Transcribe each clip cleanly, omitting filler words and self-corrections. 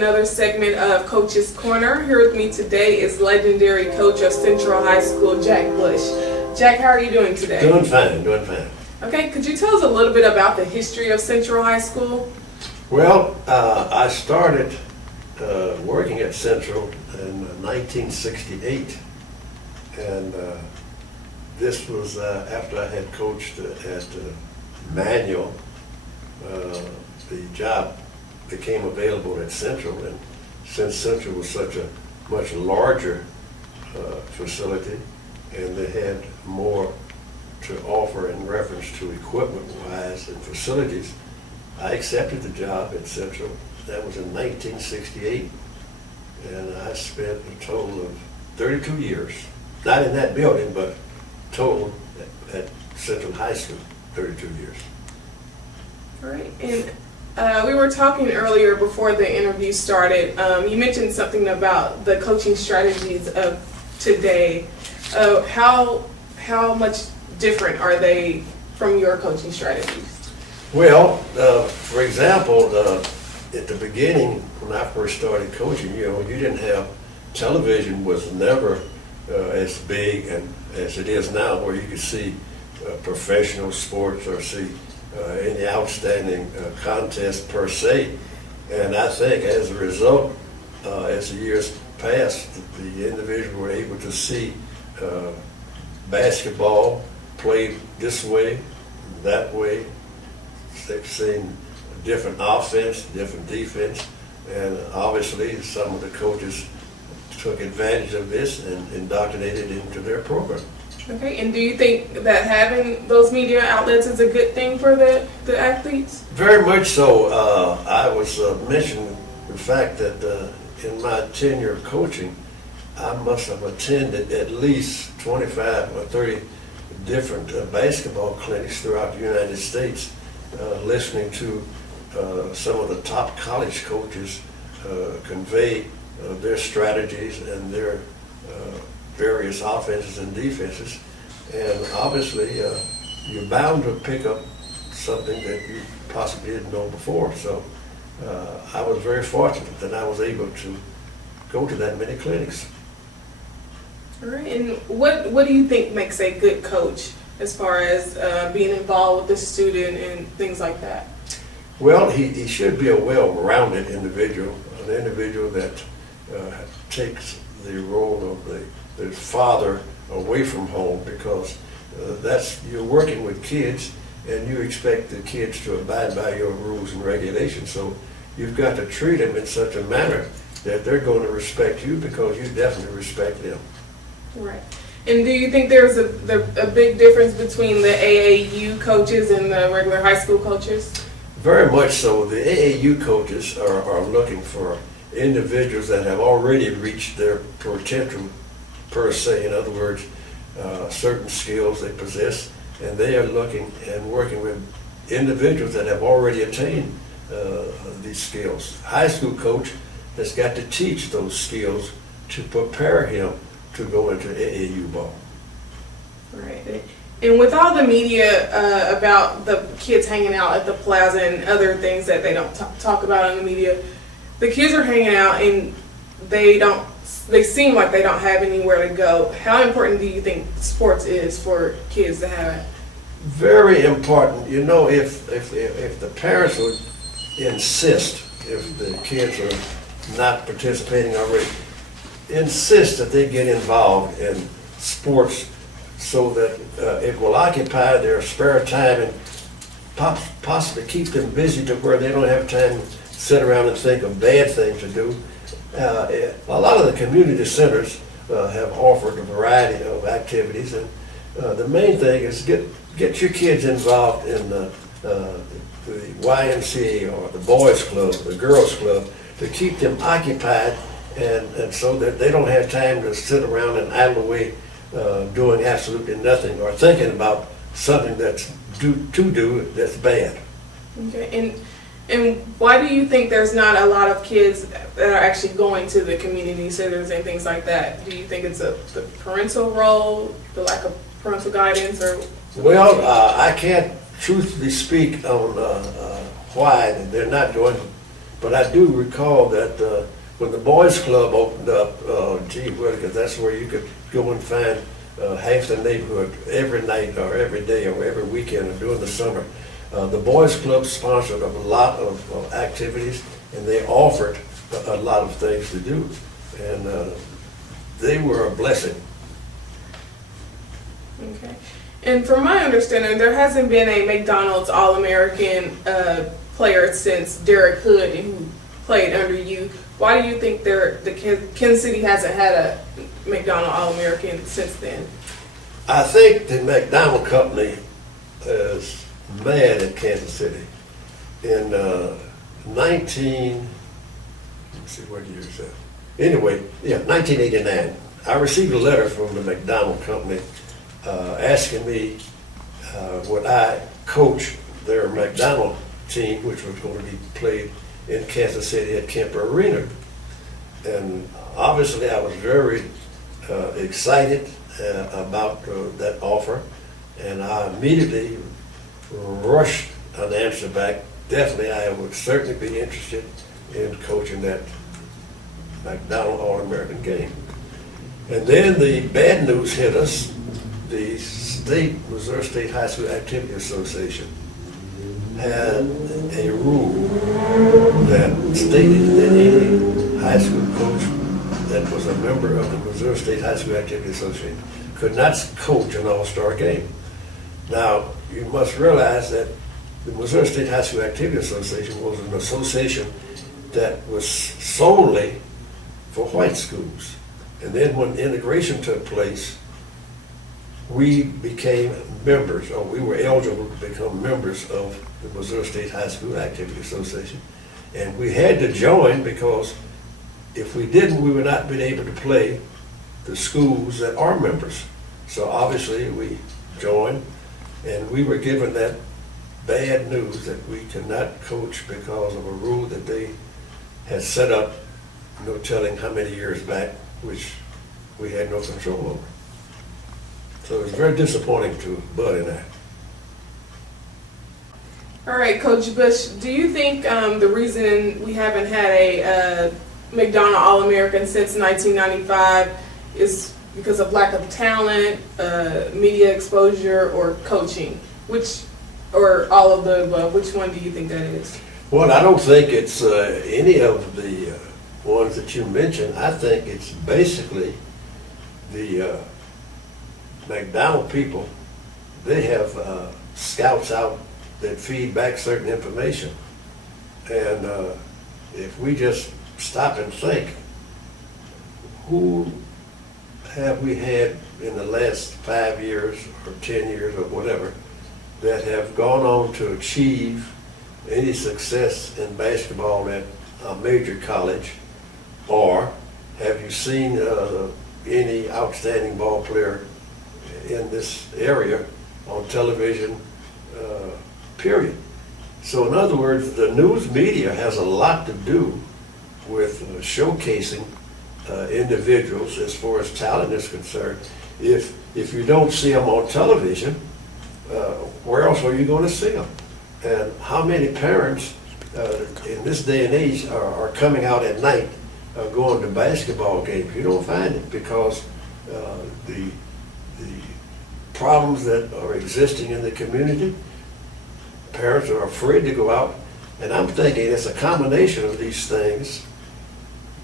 another segment of Coach's Corner. Here with me today is legendary coach of Central High School, Jack Bush. Jack, how are you doing today? Doing fine, doing fine. Okay, could you tell us a little bit about the history of Central High School? Well, I started working at Central in 1968, and this was after I had coached at Manual. The job became available at Central, and since Central was such a much larger facility and they had more to offer in reference to equipment-wise and facilities, I accepted the job at Central. That was in 1968, and I spent a total of 32 years, not in that building, but total at Central High School, 32 years. All right, and we were talking earlier before the interview started. You mentioned something about the coaching strategies of today. How much different are they from your coaching strategies? Well, for example, at the beginning when I first started coaching, you didn't have, television was never as big and as it is now, where you could see professional sports or see any outstanding contest per se. And I think as a result, as the years passed, the individuals were able to see basketball played this way, that way. They've seen different offense, different defense, and obviously some of the coaches took advantage of this and indoctrinated it into their program. Okay, and do you think that having those media outlets is a good thing for the athletes? Very much so. I was mentioning the fact that in my tenure of coaching, I must have attended at least 25 or 30 different basketball clinics throughout the United States, listening to some of the top college coaches convey their strategies and their various offenses and defenses. And obviously, you're bound to pick up something that you possibly didn't know before. So I was very fortunate that I was able to go to that many clinics. All right, and what do you think makes a good coach as far as being involved with the student and things like that? Well, he should be a well-rounded individual, an individual that takes the role of the father away from home, because you're working with kids and you expect the kids to abide by your rules and regulations. So you've got to treat them in such a manner that they're going to respect you because you definitely respect them. Right. And do you think there's a big difference between the AAU coaches and the regular high school coaches? Very much so. The AAU coaches are looking for individuals that have already reached their potential per se. In other words, certain skills they possess, and they are looking and working with individuals that have already attained these skills. High school coach has got to teach those skills to prepare him to go into AAU ball. Right. And with all the media about the kids hanging out at the plaza and other things that they don't talk about in the media, the kids are hanging out and they seem like they don't have anywhere to go. How important do you think sports is for kids to have? Very important. If the parents would insist, if the kids are not participating already, insist that they get involved in sports so that it will occupy their spare time and possibly keep them busy to where they don't have time to sit around and think of bad things to do. A lot of the community centers have offered a variety of activities, and the main thing is get your kids involved in the YMCA or the boys club, the girls club, to keep them occupied, and so that they don't have time to sit around and idle away doing absolutely nothing or thinking about something that's that's bad. Okay, and why do you think there's not a lot of kids that are actually going to the community centers and things like that? Do you think it's the parental role, the lack of parental guidance, or? Well, I can't truthfully speak on why they're not going But I do recall that when the boys club opened up, gee whiz, that's where you could go and find half the neighborhood every night or every day or every weekend or during the summer. The boys club sponsored a lot of activities, and they offered a lot of things to do, and they were a blessing. Okay. And from my understanding, there hasn't been a McDonald's All-American player since Derek Hood, who played under you. Why do you think Kansas City hasn't had a McDonald All-American since then? I think the McDonald Company is mad at Kansas City. In let's see, what year is that? Anyway, yeah, 1989, I received a letter from the McDonald Company asking me would I coach their McDonald team, which was going to be played in Kansas City at Kemper Arena. And obviously I was very excited about that offer, and I immediately rushed an answer back. Definitely, I would certainly be interested in coaching that McDonald All-American game. And then the bad news hit us. The Missouri State High School Activity Association had a rule that stated that any high school coach that was a member of the Missouri State High School Activity Association could not coach an all-star game. Now, you must realize that the Missouri State High School Activity Association was an association that was solely for white schools. And then when integration took place, we became members, or we were eligible to become members of the Missouri State High School Activity Association. And we had to join because if we didn't, we would not be able to play the schools that are members. So obviously we joined, and we were given that bad news that we could not coach because of a rule that they had set up, no telling how many years back, which we had no control over. So it was very disappointing to Bud and I. All right, Coach Bush, do you think the reason we haven't had a McDonald All-American since 1995 is because of lack of talent, media exposure, or coaching? Or all of the above? Which one do you think that is? Well, I don't think it's any of the ones that you mentioned. I think it's basically the McDonald people. They have scouts out that feed back certain information. And if we just stop and think, who have we had in the last 5 years or 10 years or whatever that have gone on to achieve any success in basketball at a major college? Or have you seen any outstanding ball player in this area on television, period? So in other words, the news media has a lot to do with showcasing individuals as far as talent is concerned. If you don't see them on television, where else are you going to see them? And how many parents in this day and age are coming out at night going to basketball games? You don't find it because the problems that are existing in the community, parents are afraid to go out. And I'm thinking it's a combination of these things,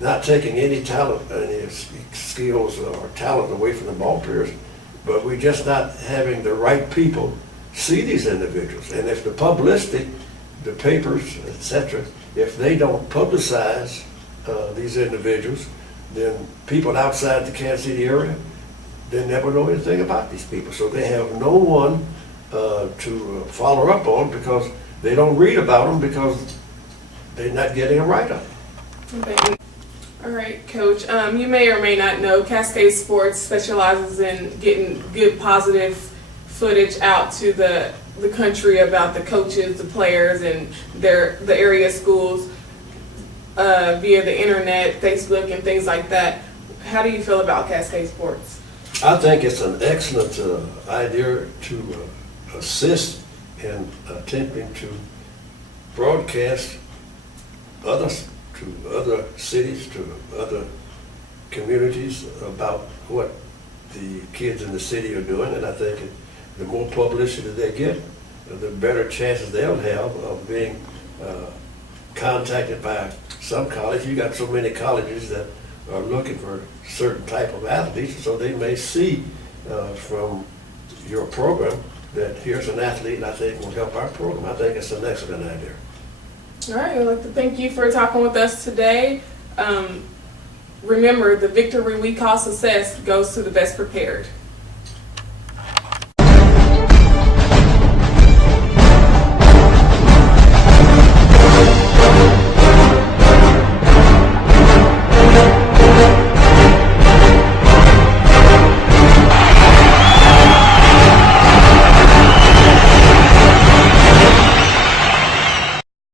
not taking any talent, any skills or talent away from the ball players, but we just not having the right people see these individuals. And if the publicity, the papers, etc., if they don't publicize these individuals, then people outside the Kansas City area, they never know anything about these people. So they have no one to follow up on because they don't read about them because they're not getting a write-up. Okay. All right, Coach. You may or may not know Cascade Sports specializes in getting good positive footage out to the country about the coaches, the players, and the area schools via the internet, Facebook, and things like that. How do you feel about Cascade Sports? I think it's an excellent idea to assist in attempting to broadcast others, to other cities, to other communities about what the kids in the city are doing, and I think the more publicity they get, the better chances they'll have of being contacted by some college. You got so many colleges that are looking for certain type of athletes, so they may see from your program that here's an athlete and I think will help our program. I think it's an excellent idea. All right, I'd like to thank you for talking with us today. Remember, the victory we call success goes to the best prepared.